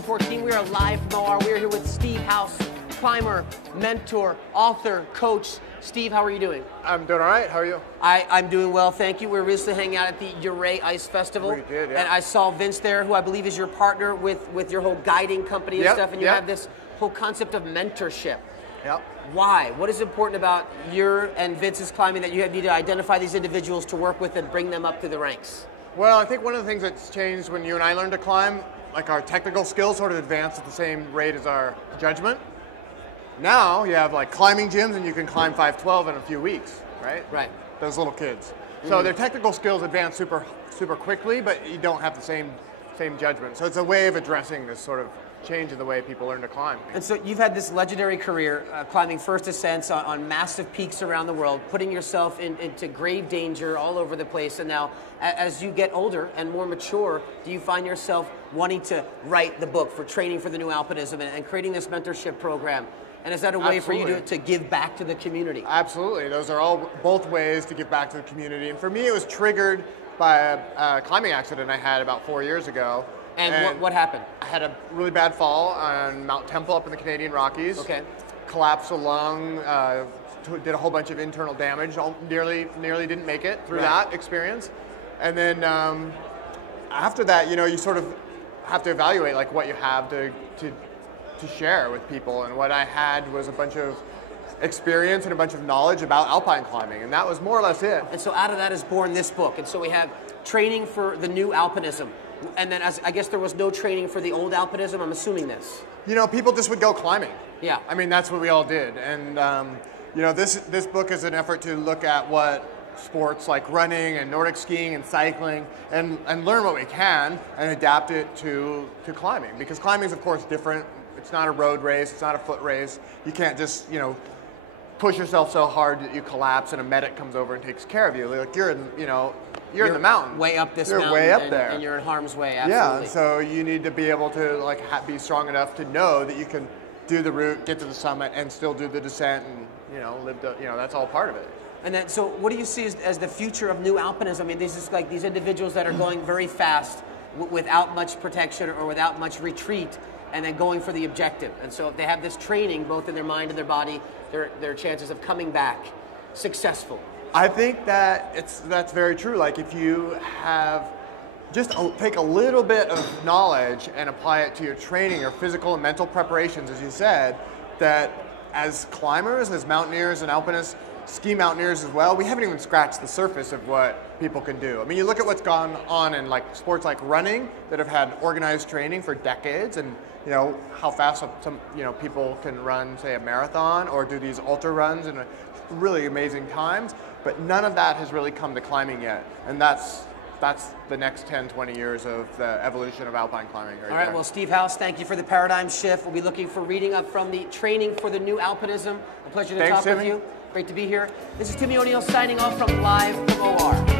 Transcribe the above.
2014. We are live from OR. We are here with Steve House, climber, mentor, author, coach. Steve, how are you doing? I'm doing all right. How are you? I'm doing well, thank you. We were recently hanging out at the Ouray Ice Festival. We did, yeah. And I saw Vince there, who I believe is your partner with your whole guiding company and stuff. And you have this whole concept of mentorship. Yep. Why? What is important about your and Vince's climbing that you need to identify these individuals to work with and bring them up through the ranks? Well, I think one of the things that's changed when you and I learned to climb, like our technical skills sort of advanced at the same rate as our judgment. Now you have like climbing gyms and you can climb 512 in a few weeks, right? Right. Those little kids. So their technical skills advance super quickly, but you don't have the same judgment. So it's a way of addressing this sort of change in the way people learn to climb. And so you've had this legendary career climbing first ascents on massive peaks around the world, putting yourself into grave danger all over the place. And now, as you get older and more mature, do you find yourself wanting to write the book for training for the new alpinism and creating this mentorship program? And is that a way for you to give back to the community? Absolutely. Those are all both ways to give back to the community. And for me, it was triggered by a climbing accident I had about 4 years ago. And what happened? I had a really bad fall on Mount Temple up in the Canadian Rockies. Okay. Collapsed a lung, did a whole bunch of internal damage. Nearly didn't make it through that experience. And then after that, you sort of have to evaluate like what you have to share with people. And what I had was a bunch of experience and a bunch of knowledge about alpine climbing, and that was more or less it. And so out of that is born this book. And so we have training for the new alpinism. And then I guess there was no training for the old alpinism, I'm assuming this. People just would go climbing. Yeah. I mean, that's what we all did. And, this book is an effort to look at what sports like running and Nordic skiing and cycling and learn what we can and adapt it to climbing. Because climbing is, of course, different. It's not a road race. It's not a foot race. You can't just, push yourself so hard that you collapse and a medic comes over and takes care of you. Like you're in the mountain. Way up this mountain. You're way up there. And you're in harm's way, absolutely. Yeah, so you need to be able to be strong enough to know that you can do the route, get to the summit, and still do the descent, and that's all part of it. And then, so what do you see as the future of new alpinism? I mean, this is like these individuals that are going very fast without much protection or without much retreat, and then going for the objective. And so if they have this training both in their mind and their body, their chances of coming back successful. I think that's very true. Like if you have take a little bit of knowledge and apply it to your training or physical and mental preparations, as you said, that as climbers, as mountaineers and alpinists, ski mountaineers as well, we haven't even scratched the surface of what people can do. I mean, you look at what's gone on in sports like running that have had organized training for decades, and how fast some people can run, say, a marathon or do these ultra runs in really amazing times, but none of that has really come to climbing yet, and that's the next 10, 20 years of the evolution of alpine climbing right All right, there. well, Steve House, thank you for the paradigm shift. We'll be looking for reading up from the Training for the New Alpinism. A pleasure to talk with you. Great to be here. This is Timmy O'Neill signing off from Live from OR.